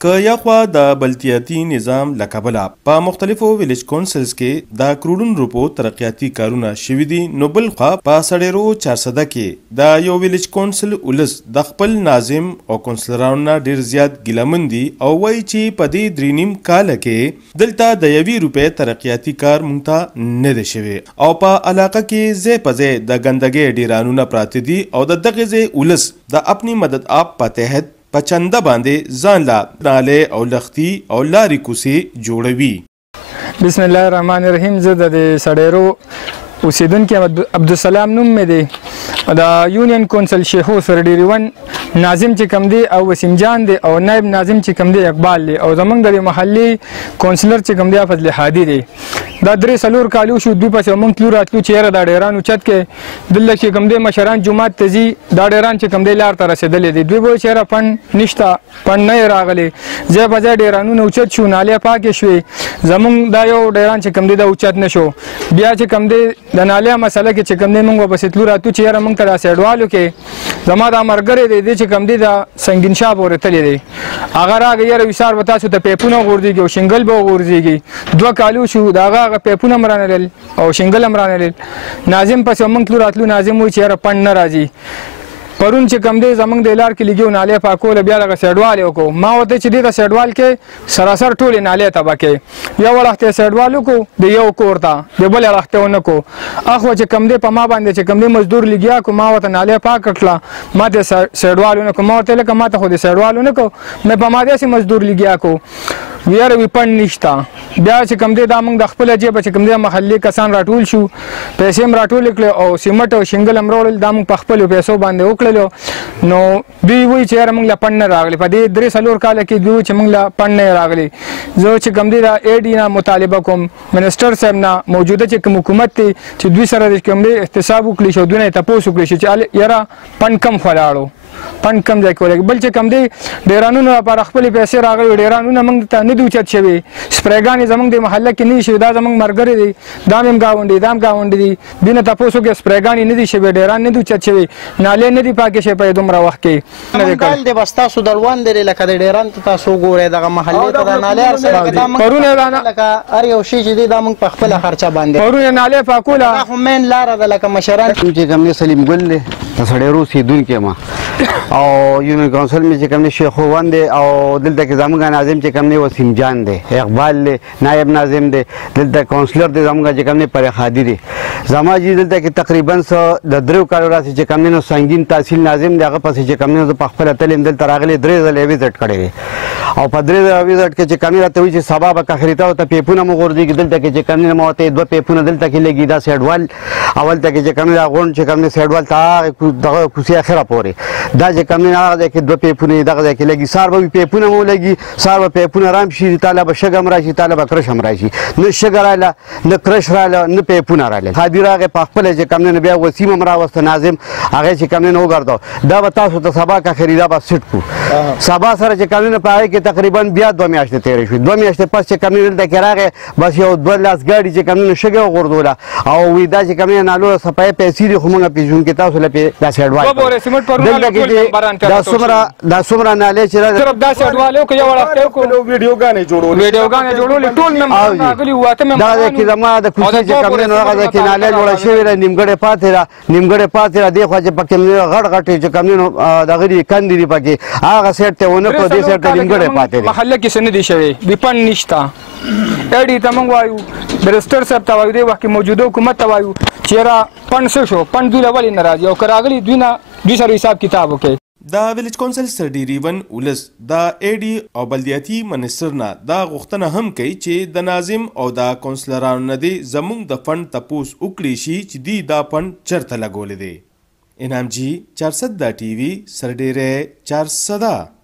که یا خوا د بلدیاتي نظام له کبله په مختلفو ویلیج کونسلز کې د کروڑونو روپو ترقیاتي کارونه شوي دي، نو بل خوا په سړیرو 400 کې د یو ویلیج کونسل ولس د خپل ناظم او کونسلرانو نه ډیر زیات ګیلمن دي او وایي چې په دې 3.5 کال کې دلته د 1 روپۍ ترقیاتي کار مونږ ته نه دی شوی او په علاقه کې ځای په ځای د ګندګۍ ډیرانونه پراته دي او د دغه ځای ولس د خپل مدد آپ په تحت په چنده باندې ځان لا نالې او لختي او لارې کوڅې جوړوي. بسم الله الرحمن الرحیم. زه د سړیرو اوسیدونکی عبدالسلام نوم مې دی. د یونین کونسل شیخو سرډیری ون ناظم چې کم دی او وسیم جان دی او نائب ناظم چې کم دی اقبال دی او زمونږ د محلي کونسلر چې کم دی فضل هادي دی. دا 3 کالو شو دوی پسې موږ تلو راتلو چیرې د ډیران اوچت کې دلته چې کم دی مشران جماعت ته ځي دا ډیران چې کم دی لار ته رسېدلې دي. دوی به چیرې فنډ نشته فنډ نه راغلی ځای په ځای ډیرانونه اوچت شو نالې پاکې شوې زمونږ دا یو ډیران چې کم دی دا اوچت نه شو. بیا چې کم دی د نالې مسله کې چې کم دی موږ پسې تلو راتلو چیرې موږ ته دا سیډوالو کې زما دا مرګرې دی چې کم دی دا سنگین شاه پورې تللی دی هغه راغی یاره ویسار به تاسو ته پیپونه غورځېږي او شنګل به غورځېږي 2 کالو شو د هغه پیپونه هم رانلل او شنګل هم رانلل. ناظم پسې موږ تلو راتلو ناظم وایي چې یاره فنډ نه راځي. پرون چې کم دی زمونږ د لار کې لګیو نالې پاکوله بیا دغه سیډوال یې وکړو. ما ورته چې دې د سیډوال کې سراسر ټولې نالې تباه کړې یو اړخ ته سیډوال وکړو د یو کور ته د بل اړخ ته ونه کړو. اخوا چې کم دی په ما باندې چې کم دی مزدور لګیا کو ما ورته نالې پاک کړله ما ته سیډوال ونه کړو. ما ورته لکه ما ته خو د سیډوال ونه کړو مې په ما داسې مزدور لګیا کو ویاره وی فنډ نشته. بیا چې کم دی دا موږ د خپله جیبه چې کم دی محلي کسان راټول شو پیسې هم راټولې کړې او سیمټ او شنګل هم راوړل دا موږ په خپلو پیسو باندې وکړلو. نو دوی وایي چې یاره موږ له فنډ نه راغلي په دې 3 کاله کې دوی چې موږ له فنډ نه راغلي. زه چې کم دی دا AD نه مطالبه کوم منسټر صاحب نه موجوده چې کوم حکومت دی چې دوی سره د کوم دی احتساب وکړي شو دوی نه تپوس وکړي شي چې یاره فنډ کم خلاړو فنډ کم ځای کولی بل چې کم دی ډیرانونه لپاره خپلې پیسې راغلي ډیرانونه موږ ته نه دي اوچت شوي سپریګانې زموږ د محله کې نه دي شوي دا زموږ ملګري دي دا هم ګاونډي دا هم ګاونډي دي دوی نه تپوس وکړي سپریګانې نه دي شوي ډیران نه دي اوچت شوي نالې نه دي پاکې شوي په دومره وخت کې د بس تاسو دروان دی لکه د ډیران ته تاسو ګورئ دغه محلې ته د نالې هر څه پرونه لکه هر یو شی چې دی دا موږ په خپله خرچه باندې پرونه نالې پاکوله دا خو مین لاره ده لکه مشران چې کوم دی سلیم ګل دی د سړیرو اوسېدونکی یم او یونین کونسل مې چې کوم دی شیخو ون دی او دلته کې زموږ ناظم چې کوم دی وسیم جان دی اقبال دی نایب ناظم دی دلته کونسلر دی زموږ چې کوم دی پرې خادي دی زما چې دلته کې تقریبا د 3 کالو راسې چې کوم دی نو سنګین تحصیل ناظم دی هغه پسې چې کوم دی زه په خپله تلم دلته راغلی 3 ځلې وزټ کړی دی او په 3 ځله وزټ کې چې کوم دی راته وایي چې سبا به کاخریته ورته پیپونه مو غورځېږي دلته کې چې کوم دی ما ورته 2 پیپونه دلته کې لګي دا سیډوال اول ته کې چې کوم دی دا غونډ چې کوم دی سیډوال ته دغه کوڅې اخره پورې دا چې کوم دی هغه ځای کې 2 پیپونه دغه ځای کې لګي سار به پیپونه مو لګي سار به پیپونه رام شي تاله به شګه هم راشي تاله به کرش هم راشي نه شګه راله نه کرش راله نه پیپونه راله خادي راغی په خپله چې کوم دی بیا وسیم هم راوسته ناظم هغه چې کوم دی نو وګرځاو دا به تاسو ته سبا کاخري دا به سټ کړو سبا سره چې کوم دی په هغې کې تقریبا بیا 2 میاشتې تېرې شوې 2 میاشتې پس چې کوم دی دلته کې راغی بس یو 2 لاس ګاډي چې کوم دی شګه وغورځوله او وی دا چې کوم دی نالو صفایي پیسې دي خو موږ پېژنونکي تاسو له دا سیډوال دا څومره نالې چې صرف دا سیډوال یو که یو اړخ وکړو ویډیوګانې جوړولې ټول ممبران راغلي وو اته دغه ځای کې زما د کوڅې چې کوم دی نو هغه ځای کې نالې جوړه شوې ده نیمګړې پاتې ده دې خوا چې پکې غټ غټې چې کوم دی نو دغه دي کندې دي پکې هغه سیټ ته ونه کړو دې سیټ ته نیمګړې پاتې دي محله کې څه نه دي شوی د فنډ نشته AD ته موږ وایو برسټر صاحب ته وایو دې وخت کې موجوده حکومت ته وایو چې یاره فنډ څه شو فنډ دوی له ولې نه راځي او که راغلي دوی سره حساب کتاب وکړي. د ویلیج کونسل سرډیری ون ولس د AD او بلدیاتي منسټر نه دا غوښتنه هم کوي چې د ناظم او د کونسلرانو نه دی زموږ د فنډ تپوس وکړي شي چې دوی دا فنډ چېرته لګولی دی. انعام جي 400 TV سرډیری 400